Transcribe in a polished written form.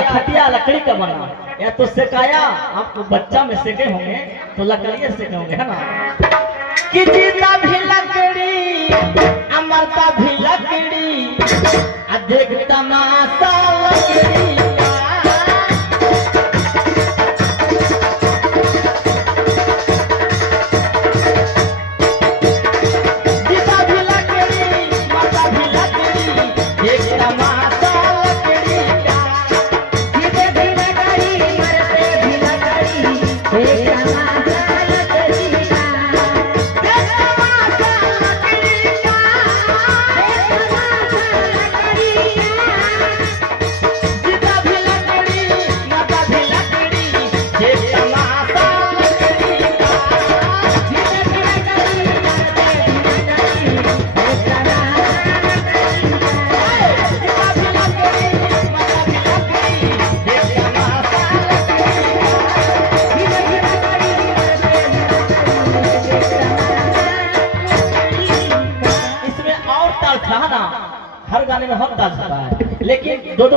खटिया लकड़ी का बना, या तो सेकाया आपको बच्चा में सेके होंगे तो लकड़ी सेके होंगे, है ना। कि जीता भी लकड़ी अमरता भी लकड़ी, देख तमाशा लकड़ी। हर गाने में हम ताल सकता है, लेकिन दो